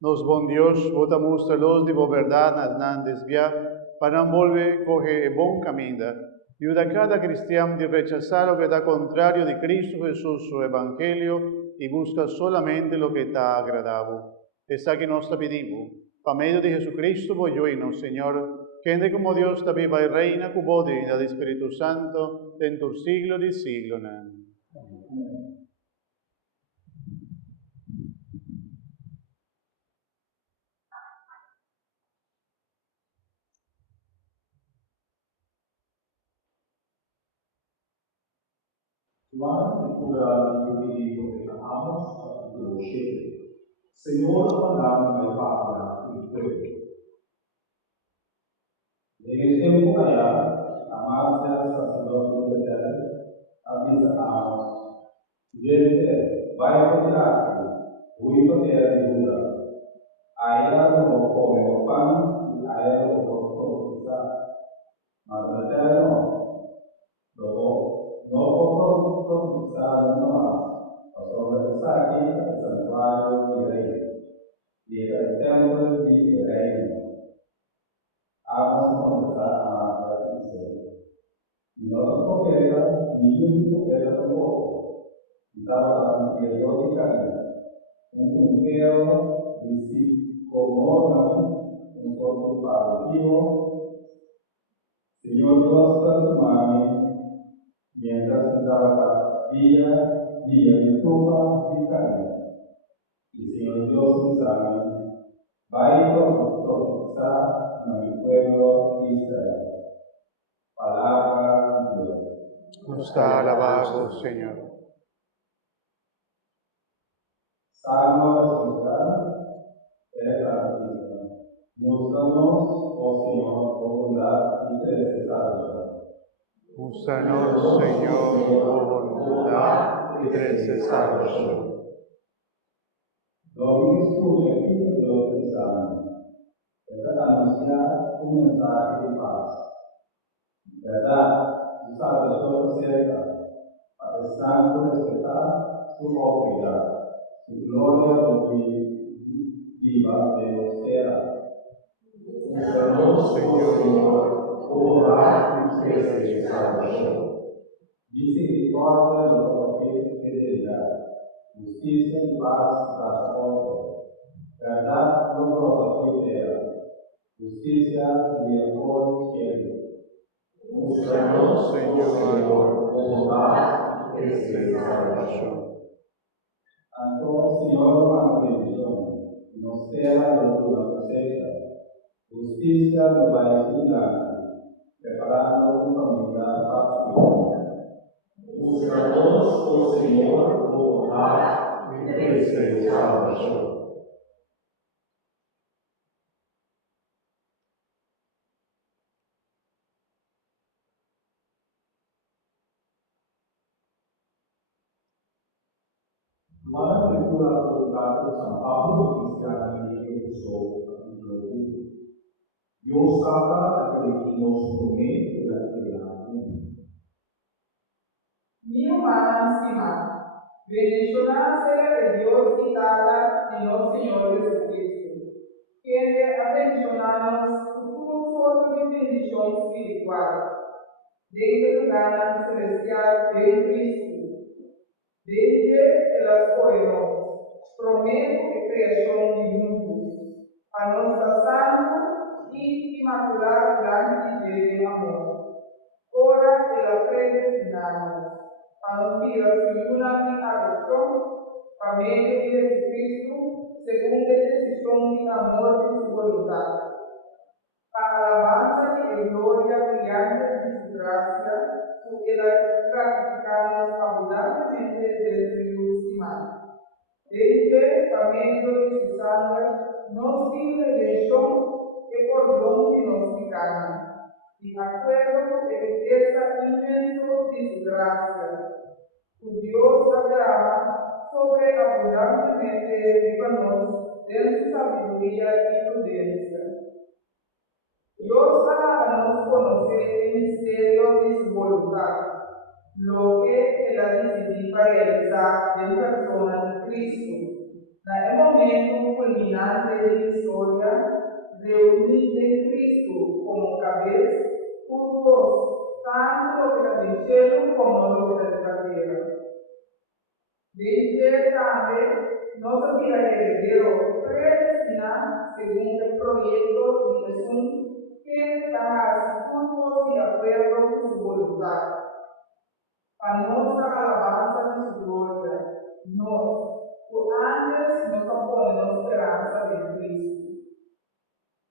Nos bom Deus, votamos a luz de boa verdade nas não desviar, para não volver correr o bom caminho. Ajuda cada cristão de rechazar o que está contrário de Cristo Jesús, su Evangelio, e busca solamente o que está agradável. Essa que nós te pedimos, por meio de Jesucristo, voglioino, Senhor, que como Deus também vai reina com o poder do Espírito Santo, dentro do siglo de siglo. Juan lectura do livro de Amos, capítulo 7. Senhor, mandame vai palavra e foi. Desde tempo allá, Amácia, sacerdote de Deus, avisa Amos: gente, vai retirar-te, ruído de Judá. A ela não come o pão e a ela não profetizar. Mas o Eterno, no profetizar nunca mais. Pastor Isaac, el santuario y rey, y el templo y reino. Vamos a comenzar a hacer dice, no los profetas, ni un profeta tampoco, estaba tan periódica, un puntero de sí como un corte partido, Señor Dios, tanto mami, mientras estaba día de copa de carne. Y Señor Dios me sabe, va a profetizar en el pueblo de Israel. Palabra de Dios. Nos está alabado, Senhor. Salmo responsable es la noticia. Muéstranos, oh Señor, tu bondad y presencia. Úsanos, Senhor, por bondad y necesario. Lo mismo que aquí Dios te sana. Es anunciar un mensaje de paz. ¿Verdad? Tú sabes, yo cerca, para el santo respetar su autoridad, su gloria viva de los era. Úsanos, Señor, por bondad y presencia. Misericordia de los profetas y fidelidad, justicia y paz tras otro. Verdad no brota tuitera, justicia y el por cielo. Úsanos, Senhor, por bondad y necesario. Anto Señor, la bendición, nos deja de tu cosecha. Justicia nos va a estudiar, preparando una familia pacífica. Úsanos, oh Señor, por bondad y Necesario. Malam lectura colocada São Paulo Cristiano e Efeso, capítulo 1. Deus fala aquele que nos promete da criação. Mi humana encima. Bendicionada sea el Dios y Padre de nuestro Señor Jesucristo, quien de abençoarnos por todo sorte de bendición espiritual, dentro de ganas celestial en Cristo, desde las corenos, prometo de creación de mundo, a nuestra santo y inmaculada delante de amor. Ora de la predestinamos a nos vida una adopción por medio de Jesucristo, según la decisión de amor de su voluntad. A alabanza y gloria brillante de su gracia, porque la gratificamos abundantemente del río Simán. Ella, por medio de su sangre, nos dio redención y perdón que nos gana. De acuerdo con la riqueza inmenso de su gracia, tu Dios derrama sobreabundantemente de nosotros en su sabiduría y prudencia. Dios hará nos conocer el misterio de su voluntad, lo que Él ha decidido realizar en persona de Cristo, En el momento culminante de la historia, reunir en Cristo como cabeza, juntos, tanto lo que está del cielo como lo que está de la tierra. Desde también no se mira heredero predestinado según el proyecto de Jesús que está juntos de acuerdo con su voluntad. A nuestra alabanza de su gloria, antes nos ponemos esperanza en Cristo.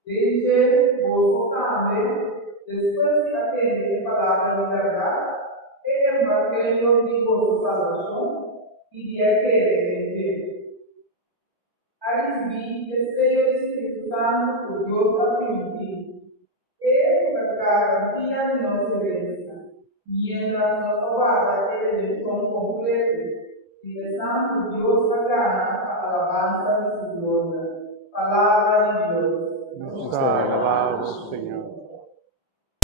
Desde vos también, después de atender palabra de verdad, el evangelio de vuestra salvación y de creencia. A recibir el sello del Espíritu Santo que Dios ha permitido. Es una garantía de nuestra herencia, mientras nos aguarda la redención completa. Y el Santo Dios gana a alabanza de su gloria. Palabra de Dios. Nos alabamos, Señor.